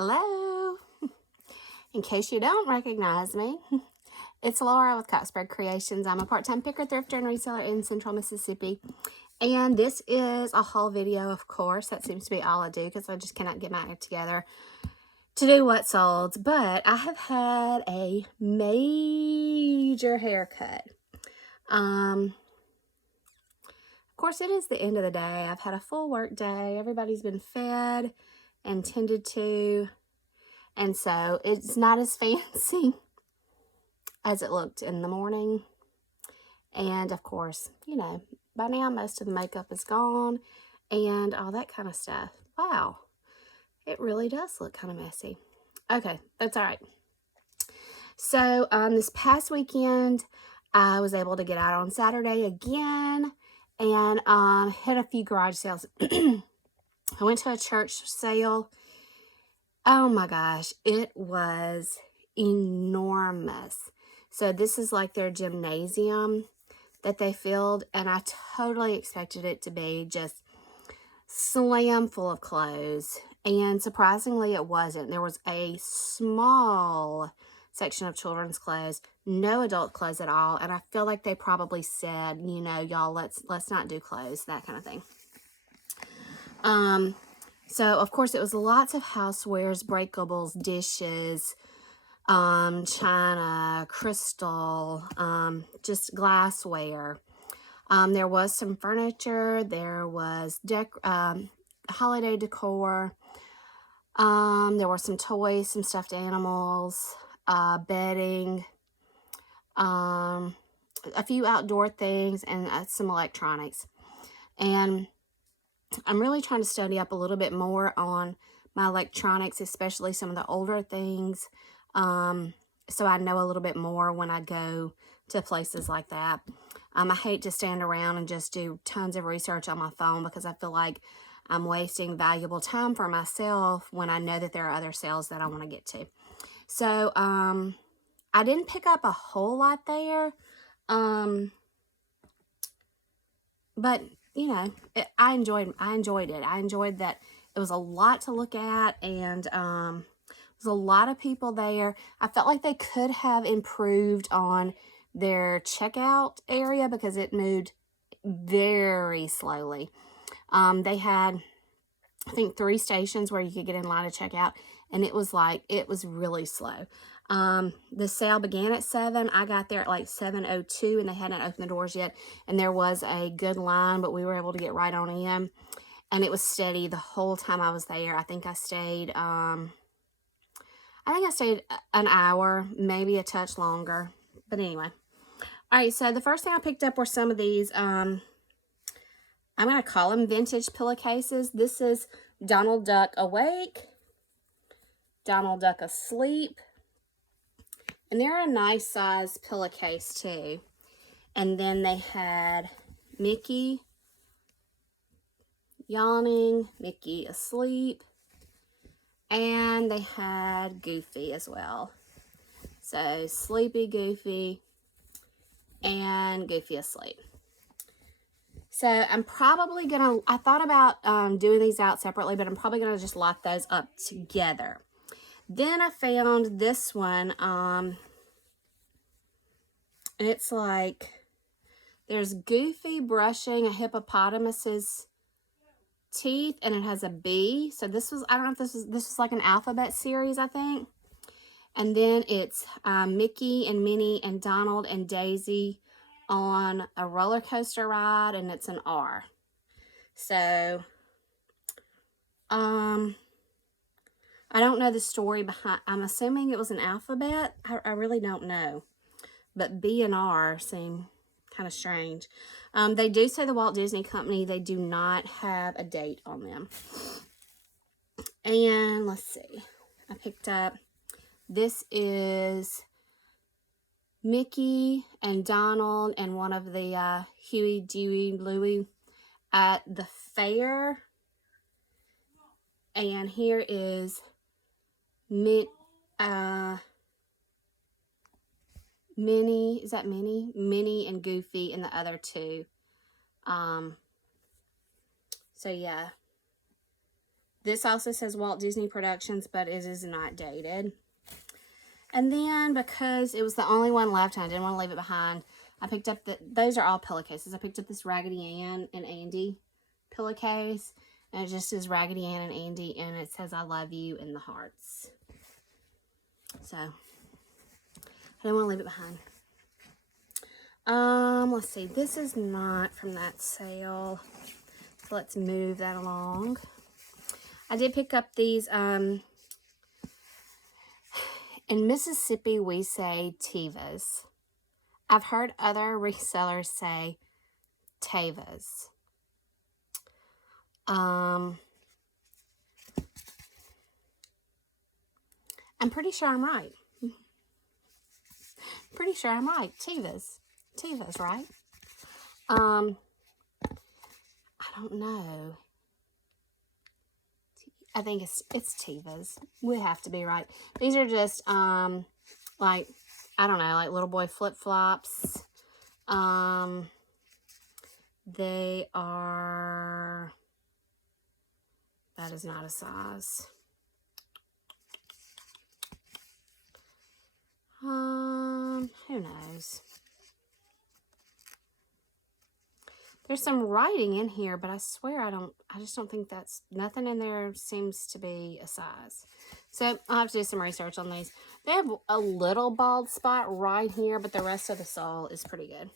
Hello. In case you don't recognize me, it's Laura with Coxburg Creations. I'm a part-time picker, thrifter, and reseller in Central Mississippi. And this is a haul video, of course. That seems to be all I do because I just cannot get my act together to do what sold. But I have had a major haircut. Of course, it is the end of the day. I've had a full work day. Everybody's been fed and tended to. And so it's not as fancy as it looked in the morning. And of course, you know, by now most of the makeup is gone and all that kind of stuff. Wow, it really does look kind of messy. Okay, that's all right. So this past weekend, I was able to get out on Saturday again and hit a few garage sales. I went to a church sale. Oh my gosh, it was enormous. So this is like their gymnasium that they filled, and I totally expected it to be just slam full of clothes. And surprisingly, it wasn't. There was a small section of children's clothes, no adult clothes at all. And I feel like they probably said, you know, y'all, let's not do clothes, that kind of thing. So of course it was lots of housewares, breakables, dishes, china, crystal, just glassware. There was some furniture. There was holiday decor. There were some toys, some stuffed animals, bedding, a few outdoor things, and some electronics. And I'm really trying to study up a little bit more on my electronics, especially some of the older things, so I know a little bit more when I go to places like that. I hate to stand around and just do tons of research on my phone because I feel like I'm wasting valuable time for myself when I know that there are other sales that I want to get to. So I didn't pick up a whole lot there, but you know, I enjoyed it. I enjoyed that it was a lot to look at, and there was a lot of people there. I felt like they could have improved on their checkout area because it moved very slowly. They had, I think, 3 stations where you could get in line to check out, and it was really slow. The sale began at 7. I got there at like 7:02 and they hadn't opened the doors yet, and there was a good line, but we were able to get right on in, and it was steady the whole time I was there. I think I stayed an hour, maybe a touch longer, but anyway. All right, so the first thing I picked up were some of these, I'm going to call them vintage pillowcases. This is Donald Duck Awake, Donald Duck Asleep, and they're a nice size pillowcase too. And then they had Mickey yawning, Mickey asleep, and they had Goofy as well. So Sleepy Goofy and Goofy asleep. So I'm probably gonna, I thought about doing these out separately, but I'm probably gonna just lock those up together. Then I found this one, and it's like, there's Goofy brushing a hippopotamus's teeth, and it has a B. So this was, I don't know if this was like an alphabet series, I think. And then it's Mickey and Minnie and Donald and Daisy on a roller coaster ride, and it's an R. So, I don't know the story behind, I'm assuming it was an alphabet. I really don't know. But B and R seem kind of strange. They do say the Walt Disney Company. They do not have a date on them. And let's see. I picked up, this is Mickey and Donald and one of the Huey, Dewey, Louie at the fair. And here is Minnie, is that Minnie? Minnie and Goofy and the other two. So yeah, This also says Walt Disney Productions, but it is not dated. And then, because it was the only one left and I didn't want to leave it behind, I picked up those are all pillowcases. I picked up this Raggedy Ann and Andy pillowcase. And it just says Raggedy Ann and Andy, and it says I love you in the hearts. So, I didn't want to leave it behind. Let's see. This is not from that sale. So let's move that along. I did pick up these, in Mississippi we say Tevas. I've heard other resellers say Tevas. I'm pretty sure I'm right. Pretty sure I'm right. Tevas, right? I don't know. I think it's Tevas. We have to be right. These are just like, I don't know, like little boy flip-flops. They are, that is not a size. Who knows? There's some writing in here, but I swear I just don't think that's, nothing in there seems to be a size. So I'll have to do some research on these. They have a little bald spot right here, but the rest of the sole is pretty good.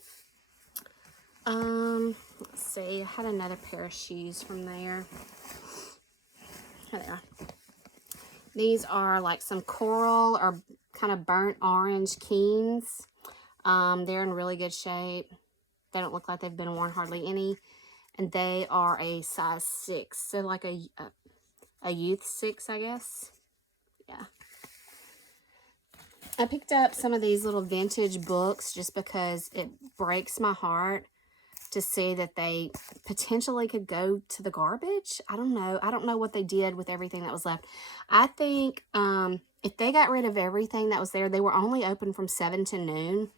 Let's see, I had another pair of shoes from there. Here they are. These are like some coral or kind of burnt orange Keens. They're in really good shape. They don't look like they've been worn hardly any. And they are a size 6. So like a youth 6, I guess. Yeah. I picked up some of these little vintage books just because it breaks my heart to see that they potentially could go to the garbage. I don't know. I don't know what they did with everything that was left. I think if they got rid of everything that was there, they were only open from 7 to noon.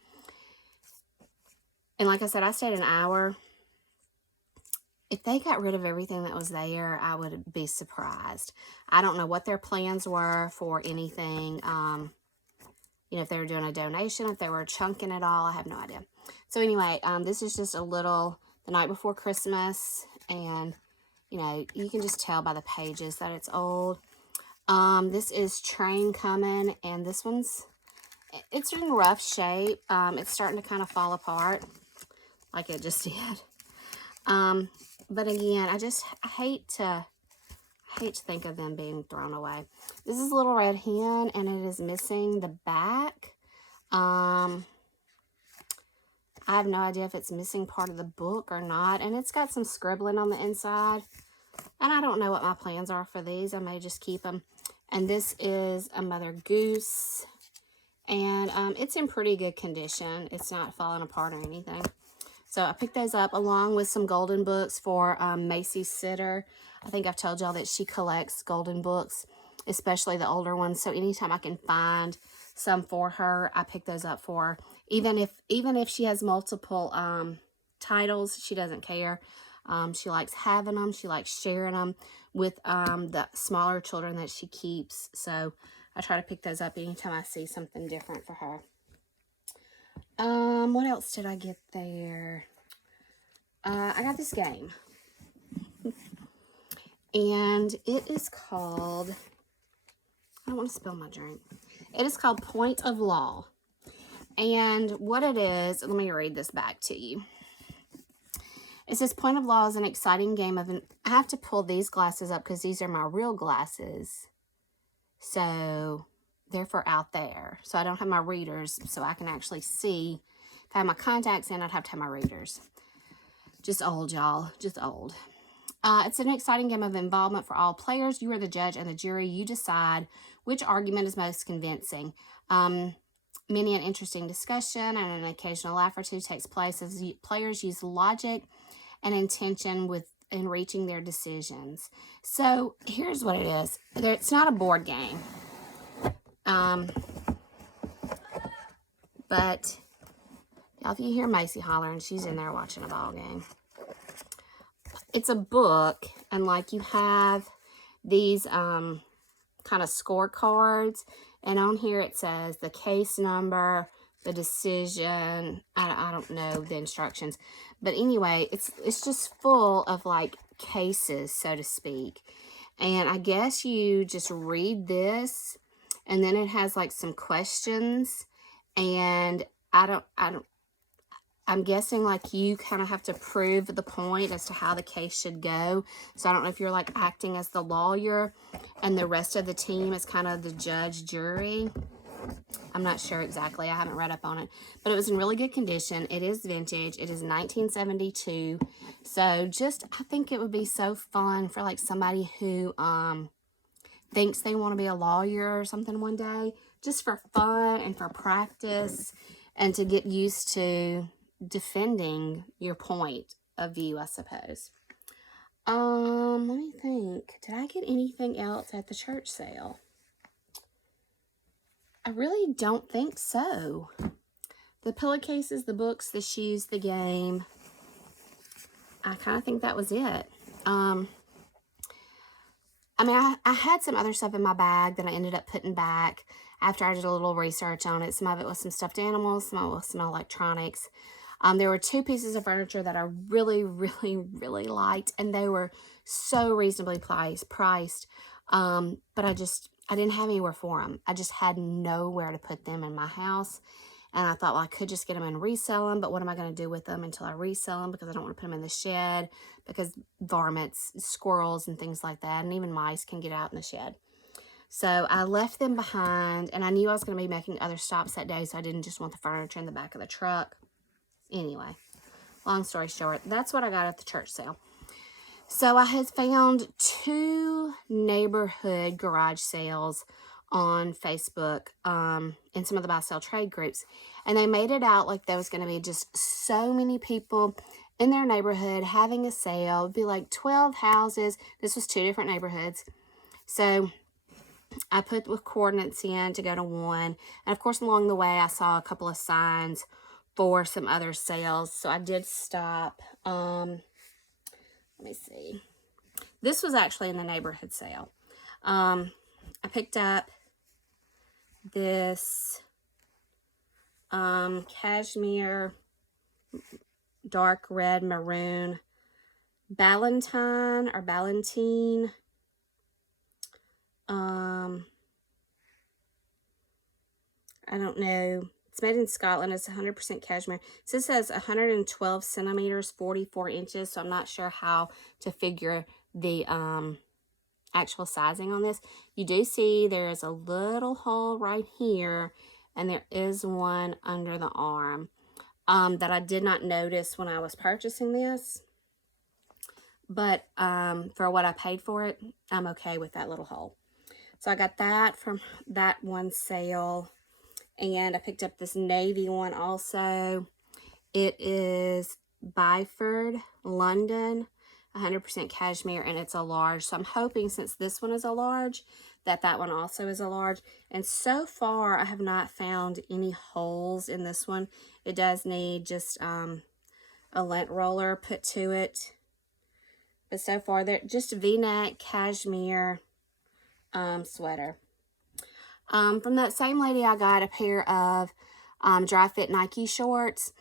And like I said, I stayed an hour. If they got rid of everything that was there, I would be surprised. I don't know what their plans were for anything. You know, if they were doing a donation, if they were chunking it all, I have no idea. So anyway, this is just a little, the night before Christmas. And, you know, you can just tell by the pages that it's old. This is Train Coming. And this one's, it's in rough shape. It's starting to kind of fall apart. Like it just did. But again, I hate to think of them being thrown away. This is Little Red Hen, and it is missing the back. I have no idea if it's missing part of the book or not. And it's got some scribbling on the inside. And I don't know what my plans are for these. I may just keep them. And this is a Mother Goose. And it's in pretty good condition. It's not falling apart or anything. So I picked those up along with some golden books for Macy's Sitter. I think I've told y'all that she collects golden books, especially the older ones. So anytime I can find some for her, I pick those up for her. Even if she has multiple titles, she doesn't care. She likes having them. She likes sharing them with the smaller children that she keeps. So I try to pick those up anytime I see something different for her. What else did I get there? I got this game. And it is called, I don't want to spill my drink. It is called Point of Law. And what it is, let me read this back to you. It says Point of Law is an exciting game of, I have to pull these glasses up because these are my real glasses. So they're for out there. So I don't have my readers so I can actually see. If I have my contacts in, I'd have to have my readers. Just old, y'all. Just old. It's an exciting game of involvement for all players. You are the judge and the jury. You decide which argument is most convincing. Many an interesting discussion and an occasional laugh or two takes place as players use logic and intention in reaching their decisions. So here's what it is. It's not a board game. But if you hear Macy hollering, she's in there watching a ball game. It's a book, and like you have these kind of scorecards. And on here it says the case number, the decision. I don't know the instructions. But anyway, it's just full of like cases, so to speak. And I guess you just read this, and then it has like some questions. And I'm guessing like you kind of have to prove the point as to how the case should go. So I don't know if you're like acting as the lawyer and the rest of the team is kind of the judge, jury. I'm not sure exactly. I haven't read up on it. But it was in really good condition. It is vintage. It is 1972. So just, I think it would be so fun for like somebody who thinks they want to be a lawyer or something one day. Just for fun and for practice and to get used to defending your point of view, I suppose. Let me think. Did I get anything else at the church sale? I really don't think so. The pillowcases, the books, the shoes, the game. I kind of think that was it. I mean, I had some other stuff in my bag that I ended up putting back after I did a little research on it. Some of it was some stuffed animals, some of it was some electronics. There were 2 pieces of furniture that I really, really, really liked, and they were so reasonably priced. But I didn't have anywhere for them. I just had nowhere to put them in my house. And I thought, well, I could just get them and resell them, but what am I going to do with them until I resell them? Because I don't want to put them in the shed, because varmints, squirrels, and things like that, and even mice can get out in the shed. So I left them behind, and I knew I was going to be making other stops that day, so I didn't just want the furniture in the back of the truck. Anyway, long story short, that's what I got at the church sale. So I had found 2 neighborhood garage sales on Facebook in some of the buy sell trade groups, and they made it out like there was going to be just so many people in their neighborhood having a sale. It'd be like 12 houses. This was 2 different neighborhoods. So I put the coordinates in to go to one, and of course along the way I saw a couple of signs for some other sales, so I did stop. Let me see. This was actually in the neighborhood sale. I picked up this cashmere dark red maroon Ballantine. I don't know. It's made in Scotland. It's 100% cashmere. So it says 112 centimeters, 44 inches. So I'm not sure how to figure the actual sizing on this. You do see there is a little hole right here, and there is one under the arm that I did not notice when I was purchasing this. But for what I paid for it, I'm okay with that little hole. So I got that from that one sale. And I picked up this navy one also. It is Byford, London, 100% cashmere, and it's a large. So I'm hoping, since this one is a large, that one also is a large. And so far, I have not found any holes in this one. It does need just a lint roller put to it. But so far, they're just V-neck cashmere sweater. From that same lady, I got a pair of dry fit Nike shorts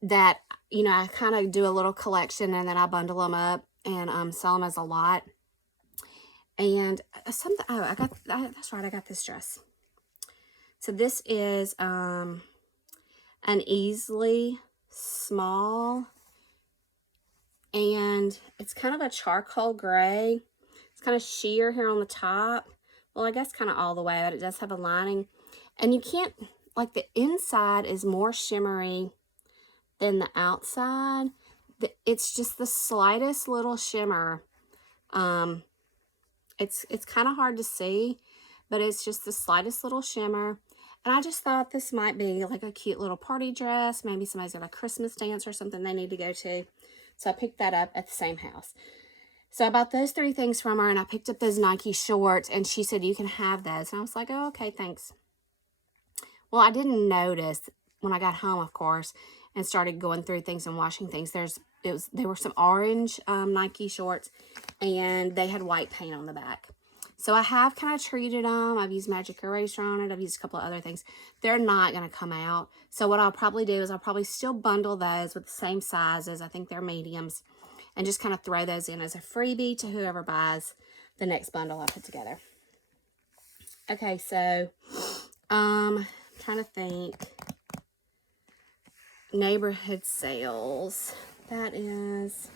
that, you know, I kind of do a little collection, and then I bundle them up and sell them as a lot. And something, that's right, I got this dress. So this is an easily small, and it's kind of a charcoal gray. It's kind of sheer here on the top. Well, I guess kind of all the way, but it does have a lining. And you can't, like, the inside is more shimmery than the outside. It's just the slightest little shimmer. It's kind of hard to see, but it's just the slightest little shimmer. And I just thought this might be like a cute little party dress. Maybe somebody's got a Christmas dance or something they need to go to. So I picked that up at the same house. So I bought those 3 things from her, and I picked up those Nike shorts, and she said, you can have those. And I was like, oh, okay, thanks. Well, I didn't notice when I got home, of course, and started going through things and washing things. There were some orange Nike shorts, and they had white paint on the back. So I have kind of treated them. I've used magic eraser on it. I've used a couple of other things. They're not going to come out. So what I'll probably do is I'll probably still bundle those with the same sizes. I think they're mediums. And just kind of throw those in as a freebie to whoever buys the next bundle I put together. Okay, so I'm trying to think. Neighborhood sales. That is...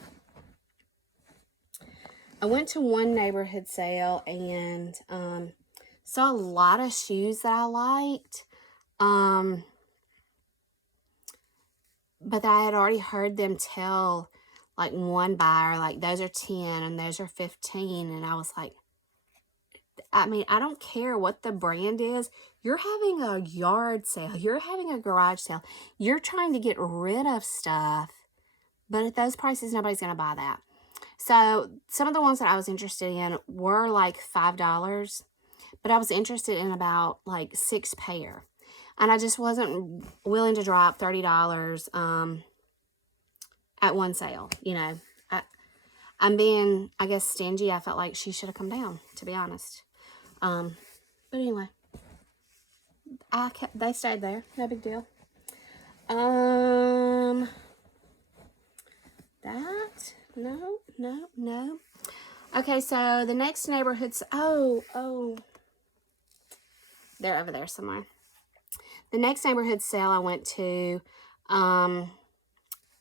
I went to one neighborhood sale and saw a lot of shoes that I liked. But I had already heard them tell like one buyer, like, those are 10 and those are 15. And I was like, I mean, I don't care what the brand is. You're having a yard sale. You're having a garage sale. You're trying to get rid of stuff. But at those prices, nobody's going to buy that. So some of the ones that I was interested in were like $5, but I was interested in about like 6 pair. And I just wasn't willing to drop $30 at one sale. You know, I'm being, I guess, stingy. I felt like she should have come down, to be honest. But anyway, they stayed there. No big deal. No. Okay, so the next neighborhood's, they're over there somewhere. The next neighborhood sale I went to,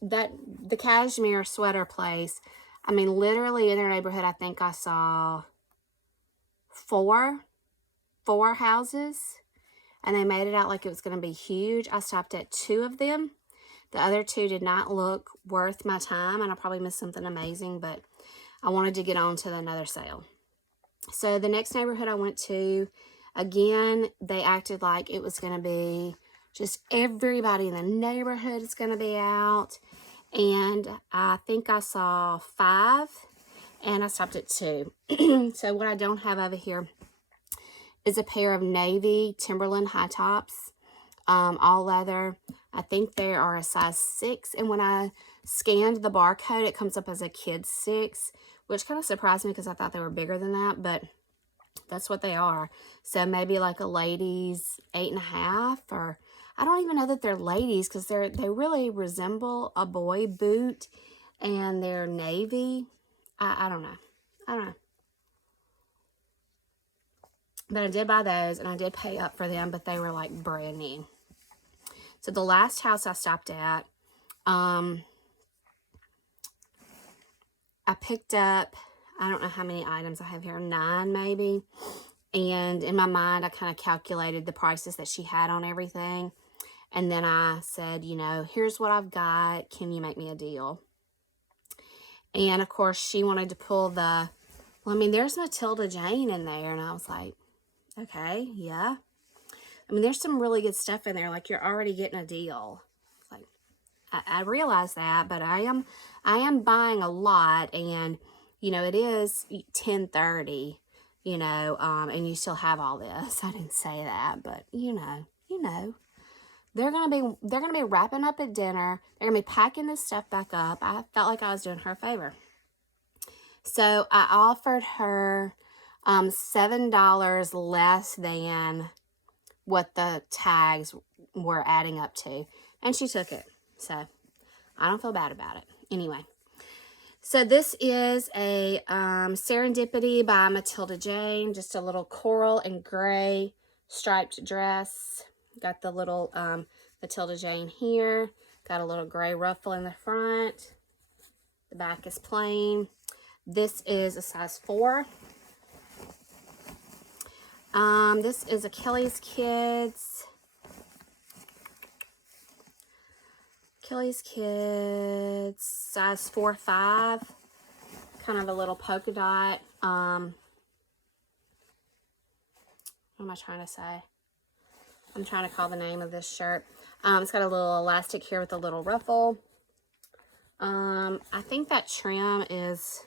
the cashmere sweater place, I mean, literally in their neighborhood, I think I saw four houses, and they made it out like it was going to be huge. I stopped at 2 of them. The other 2 did not look worth my time, and I probably missed something amazing, but I wanted to get on to another sale. So the next neighborhood I went to, again, they acted like it was going to be just everybody in the neighborhood is going to be out. And I think I saw 5, and I stopped at 2. So what I don't have over here is a pair of navy Timberland high tops, all leather. I think they are a size 6, and when I scanned the barcode, it comes up as a kid's 6, which kind of surprised me because I thought they were bigger than that, but that's what they are. So maybe like a lady's 8.5, or I don't even know that they're ladies because they really resemble a boy boot, and they're navy. I don't know. But I did buy those, and I did pay up for them, but they were like brand new. So the last house I stopped at, I picked up, I don't know how many items I have here, 9 maybe. And in my mind, I kind of calculated the prices that she had on everything. And then I said, you know, here's what I've got. Can you make me a deal? And of course, she wanted to pull the, well, I mean, there's Matilda Jane in there. And I was like, okay, yeah. I mean, there's some really good stuff in there. Like, you're already getting a deal. Like, I realize that, but I am buying a lot, and you know, it is 10:30, you know, and you still have all this. I didn't say that, but you know, they're gonna be wrapping up at dinner. They're gonna be packing this stuff back up. I felt like I was doing her a favor, so I offered her $7 less than what the tags were adding up to, and she took it. So I don't feel bad about it. Anyway, so this is a Serendipity by Matilda Jane, just a little coral and gray striped dress. Got the little Matilda Jane here. Got a little gray ruffle in the front. The back is plain. This is a size 4. This is a Kelly's Kids. Size 4-5. Kind of a little polka dot. What am I trying to say? I'm trying to call the name of this shirt. It's got a little elastic here with a little ruffle. I think that trim is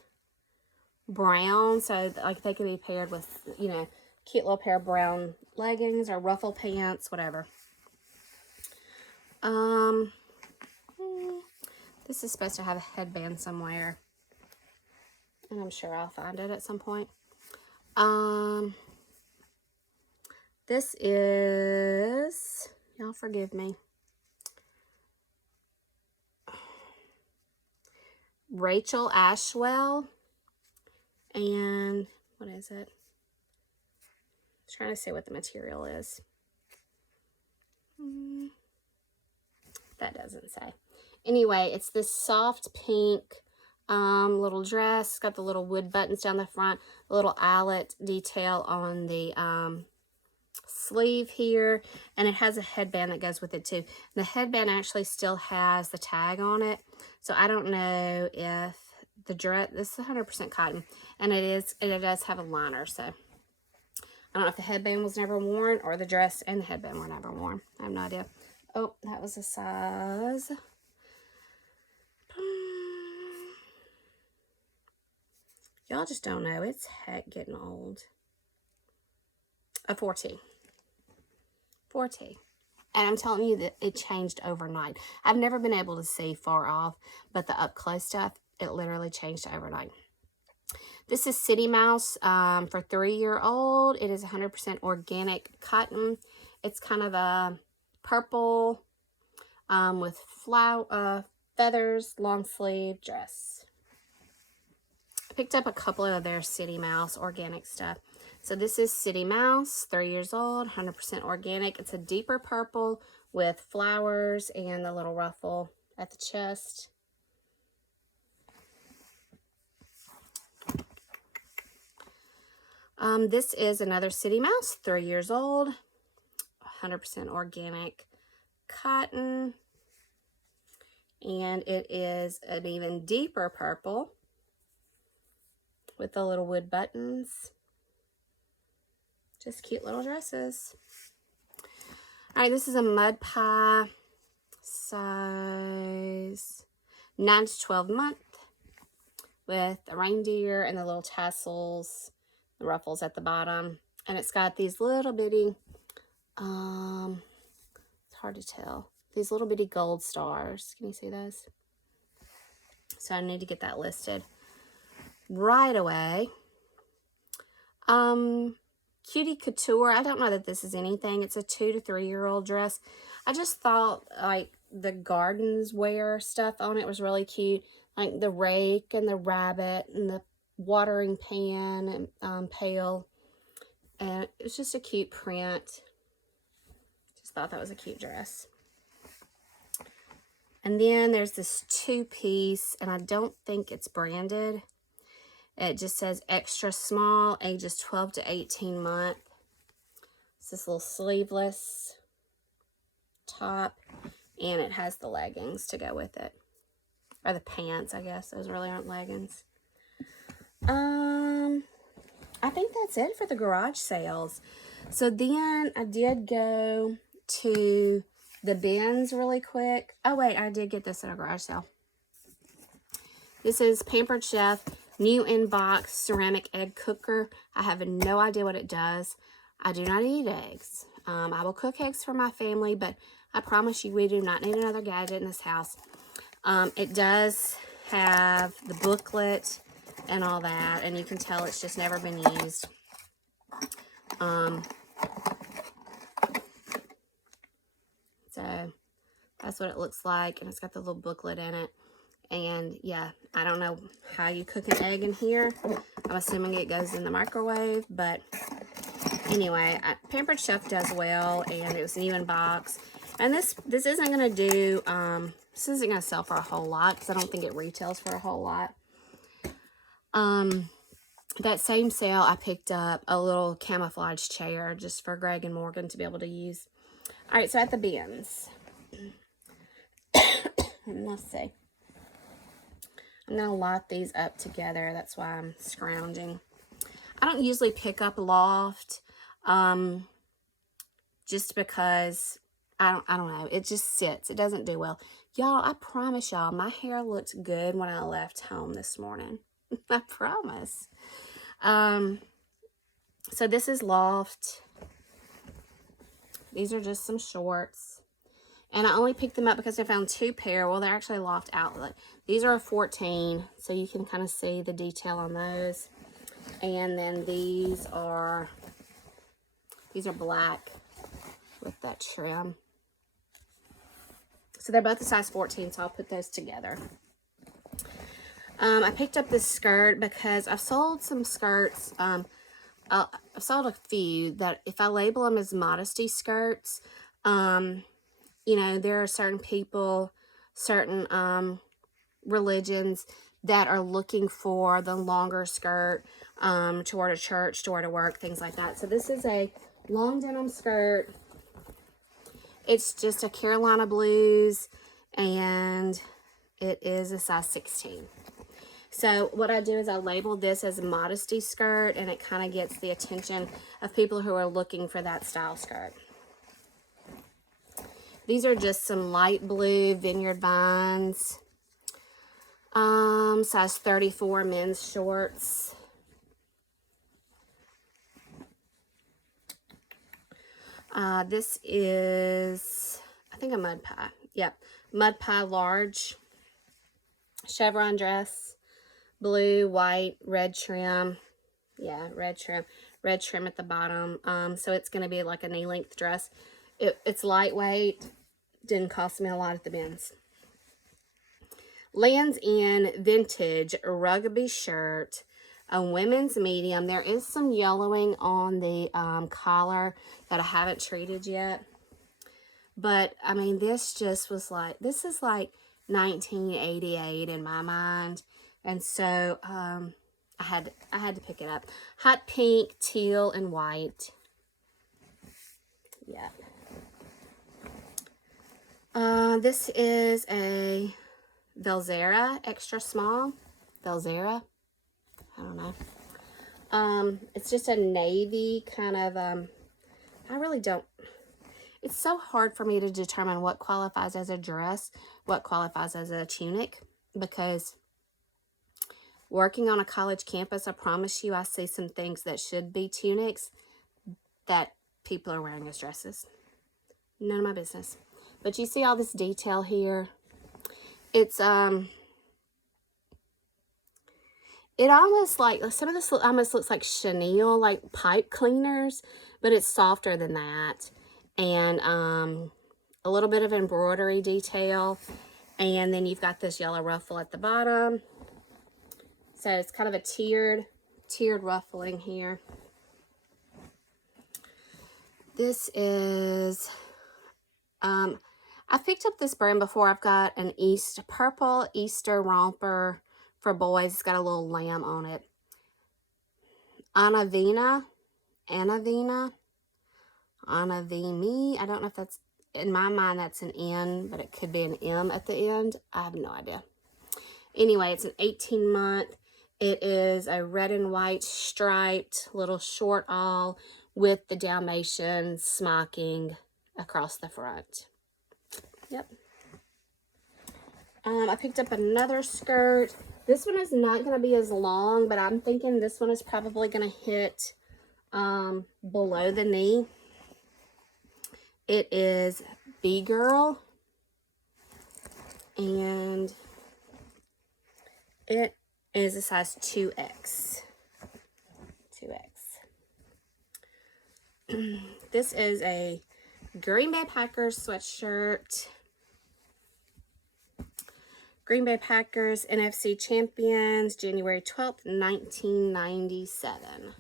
brown, so like they could be paired with, you know, cute little pair of brown leggings or ruffle pants, whatever. This is supposed to have a headband somewhere. And I'm sure I'll find it at some point. This is, y'all forgive me, Rachel Ashwell. And what is it? I'm trying to see what the material is. That doesn't say. Anyway, it's this soft pink little dress. It's got the little wood buttons down the front, a little eyelet detail on the sleeve here, and it has a headband that goes with it too. The headband actually still has the tag on it, so I don't know if the dress, this is 100% cotton, and it does have a liner, so I don't know if the headband was never worn or the dress and the headband were never worn. I have no idea. Oh, that was a size. Y'all just don't know. It's heck getting old. A 4T. 4T. And I'm telling you that it changed overnight. I've never been able to see far off, but the up close stuff, it literally changed overnight. This is City Mouse for 3-year-old. It is 100% organic cotton. It's kind of a purple with feathers, long sleeve dress. I picked up a couple of their City Mouse organic stuff. So this is City Mouse, 3 years old, 100% organic. It's a deeper purple with flowers and the little ruffle at the chest. This is another City Mouse, 3 years old, 100% organic cotton. And it is an even deeper purple with the little wood buttons. Just cute little dresses. All right, this is a Mud Pie, size 9 to 12 month, with a reindeer and the little tassels, the ruffles at the bottom. And it's got these little bitty, it's hard to tell, these little bitty gold stars. Can you see those? So I need to get that listed right away. Cutie Couture. I don't know that this is anything. It's a 2 to 3 year old dress. I just thought like the gardens wear stuff on it was really cute. Like the rake and the rabbit and the watering pan and pail. And it's just a cute print. Just thought that was a cute dress. And then there's this 2-piece, and I don't think it's branded. It just says extra small, ages 12 to 18 months. It's this little sleeveless top, and it has the leggings to go with it. Or the pants, I guess. Those really aren't leggings. I think that's it for the garage sales. So then I did go to the bins really quick. Oh wait, I did get this at a garage sale. This is Pampered Chef new in-box ceramic egg cooker. I have no idea what it does. I do not eat eggs. I will cook eggs for my family, but I promise you we do not need another gadget in this house. It does have the booklet and all that, and you can tell it's just never been used. So that's what it looks like, and it's got the little booklet in it. And yeah, I don't know how you cook an egg in here. I'm assuming it goes in the microwave, but anyway, Pampered Chef does well, and it was new in box. And this isn't going to do, this isn't going to sell for a whole lot, because I don't think it retails for a whole lot. That same sale, I picked up a little camouflage chair just for Greg and Morgan to be able to use. All right, so at the bins. Let's see. I'm going to lot these up together. That's why I'm scrounging. I don't usually pick up Loft just because I don't know. It just sits. It doesn't do well. Y'all, I promise y'all, my hair looked good when I left home this morning. I promise. So this is Loft. These are just some shorts. And I only picked them up because I found 2 pair. Well, they're actually loft outlet. These are a 14, so you can kind of see the detail on those. And then these are black with that trim. So they're both a size 14, so I'll put those together. I picked up this skirt because I've sold some skirts. I've sold a few that if I label them as modesty skirts, you know, there are certain people, certain religions that are looking for the longer skirt to wear to church, to wear to work, things like that. So this is a long denim skirt. It's just a Carolina blues, and it is a size 16. So what I do is I label this as a modesty skirt, and it kind of gets the attention of people who are looking for that style skirt. These are just some light blue Vineyard Vines, size 34 men's shorts. This is, I think, a mud pie. Yep, mud pie large, chevron dress, blue, white, red trim. Yeah, red trim at the bottom. So it's going to be like a knee-length dress. It's lightweight. Didn't cost me a lot at the bins. Lands in vintage Rugby shirt, a women's medium. There is some yellowing on the collar that I haven't treated yet. But, I mean, this just was like, this is like 1988 in my mind. And so, I had to pick it up. Hot pink, teal, and white. Yep. This is a Velzera extra small. Velzera? I don't know. It's just a navy kind of, I really don't, it's so hard for me to determine what qualifies as a dress, what qualifies as a tunic, because working on a college campus, I promise you I see some things that should be tunics that people are wearing as dresses. None of my business. But you see all this detail here. It's, it almost like, some of this almost looks like chenille, like pipe cleaners, but it's softer than that. And a little bit of embroidery detail. And then you've got this yellow ruffle at the bottom. So it's kind of a tiered ruffling here. This is, I've picked up this brand before. I've got an purple Easter romper for boys. It's got a little lamb on it. Anavini. I don't know if that's, in my mind that's an N, but it could be an M at the end. I have no idea. Anyway, it's an 18-month. It is a red and white striped little short all with the Dalmatian smocking across the front. Yep. I picked up another skirt. This one is not going to be as long, but I'm thinking this one is probably going to hit below the knee. It is B-Girl, and it is a size 2X. This is a Green Bay Packers sweatshirt. Green Bay Packers NFC champions, January 12th, 1997.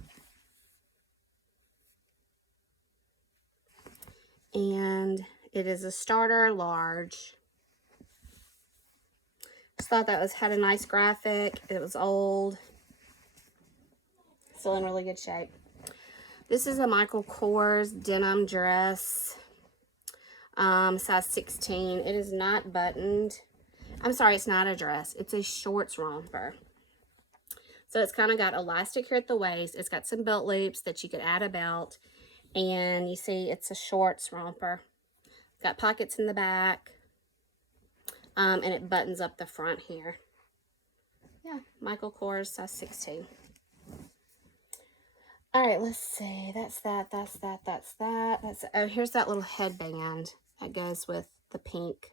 And it is a starter large. Just thought that had a nice graphic. It was old. Still in really good shape. This is a Michael Kors denim dress. Size 16. It is not buttoned. I'm sorry, it's not a dress. It's a shorts romper. So it's kind of got elastic here at the waist. It's got some belt loops that you could add a belt. And you see it's a shorts romper. It's got pockets in the back. And it buttons up the front here. Yeah, Michael Kors, size 16. Alright, let's see. That's that. Oh, here's that little headband that goes with the pink.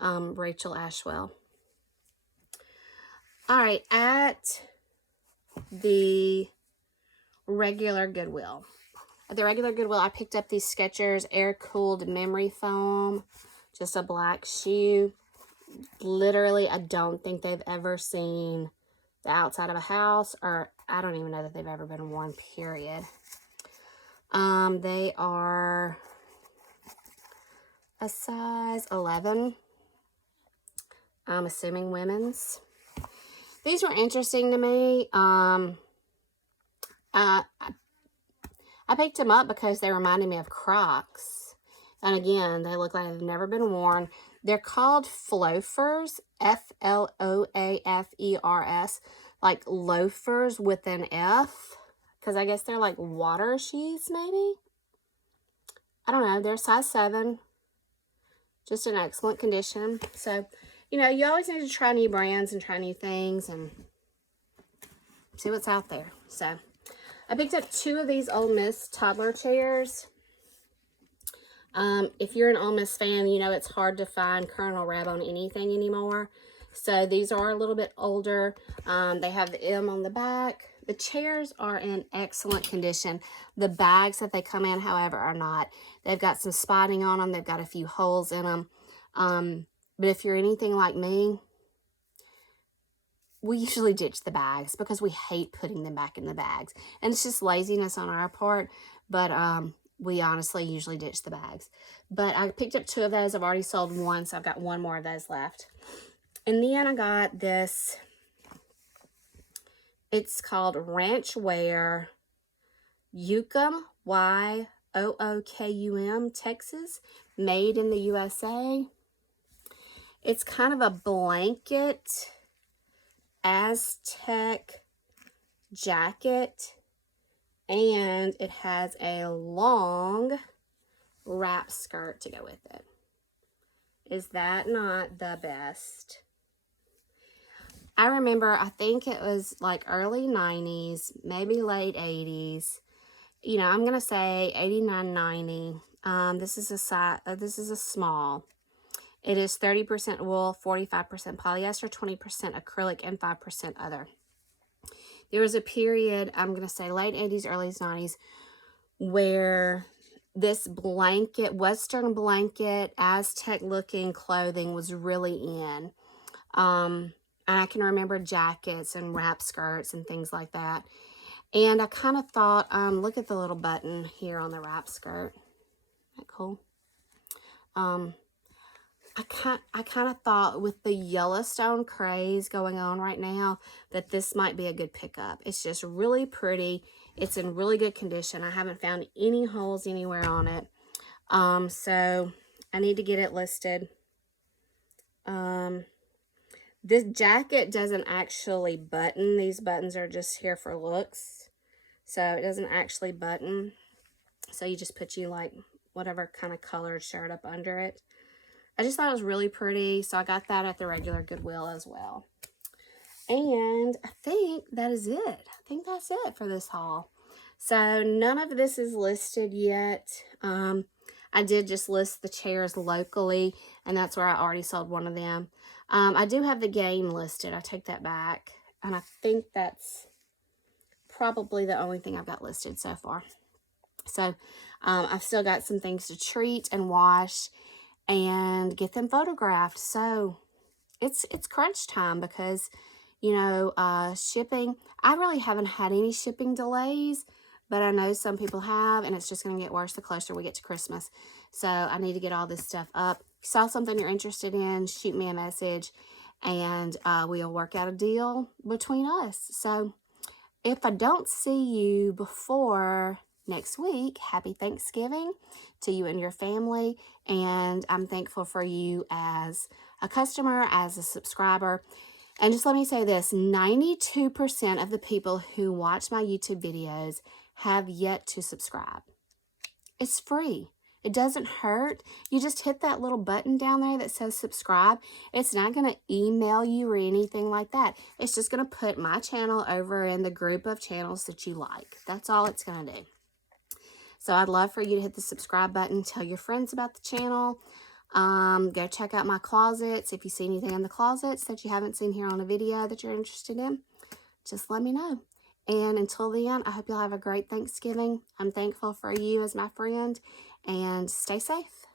Rachel Ashwell. All right, at the regular Goodwill. At the regular Goodwill, I picked up these Skechers air-cooled memory foam. Just a black shoe. Literally, I don't think they've ever seen the outside of a house, or I don't even know that they've ever been worn, period. They are a size 11. I'm assuming women's. These were interesting to me. I picked them up because they reminded me of Crocs. And again, they look like they've never been worn. They're called Floafers, F-L-O-A-F-E-R-S, like loafers with an F, because I guess they're like water shoes, maybe? I don't know. They're size 7. Just in excellent condition. So, you know, you always need to try new brands and try new things and see what's out there. So, I picked up 2 of these Ole Miss Toddler chairs. If you're an Ole Miss fan, you know it's hard to find Colonel Reb on anything anymore. So, these are a little bit older. They have the M on the back. The chairs are in excellent condition. The bags that they come in, however, are not. They've got some spotting on them. They've got a few holes in them. But if you're anything like me, we usually ditch the bags because we hate putting them back in the bags. And it's just laziness on our part. But we honestly usually ditch the bags. But I picked up 2 of those. I've already sold 1, so I've got 1 more of those left. And then I got this. It's called Ranch Wear Yookum, Y-O-O-K-U-M, Texas, made in the USA. It's kind of a blanket Aztec jacket, and it has a long wrap skirt to go with it. Is that not the best? I remember, I think it was like early 90s, maybe late 80s. You know, I'm going to say 89, 90. This is a small. It is 30% wool, 45% polyester, 20% acrylic, and 5% other. There was a period, I'm going to say late 80s, early 90s, where this blanket, Western blanket, Aztec-looking clothing was really in. And I can remember jackets and wrap skirts and things like that. And I kind of thought, look at the little button here on the wrap skirt. Isn't that cool? I kind of thought with the Yellowstone craze going on right now that this might be a good pickup. It's just really pretty. It's in really good condition. I haven't found any holes anywhere on it. So I need to get it listed. This jacket doesn't actually button. These buttons are just here for looks. So it doesn't actually button. So you just put you like whatever kind of colored shirt up under it. I just thought it was really pretty. So I got that at the regular Goodwill as well. And I think that is it. I think that's it for this haul. So none of this is listed yet. I did just list the chairs locally, and that's where I already sold one of them. I do have the game listed. I take that back. And I think that's probably the only thing I've got listed so far. So I've still got some things to treat and wash and get them photographed. So it's crunch time because, you know, shipping, I really haven't had any shipping delays, but I know some people have, and it's just going to get worse the closer we get to Christmas. So I need to get all this stuff up. If you saw something you're interested in, shoot me a message, and we'll work out a deal between us. So if I don't see you before next week, happy Thanksgiving to you and your family. And I'm thankful for you as a customer, as a subscriber. And just let me say this, 92% of the people who watch my YouTube videos have yet to subscribe. It's free. It doesn't hurt. You just hit that little button down there that says subscribe. It's not going to email you or anything like that. It's just going to put my channel over in the group of channels that you like. That's all it's going to do. So I'd love for you to hit the subscribe button. Tell your friends about the channel. Go check out my closets. If you see anything in the closets that you haven't seen here on a video that you're interested in, just let me know. And until then, I hope you'll have a great Thanksgiving. I'm thankful for you as my friend, and stay safe.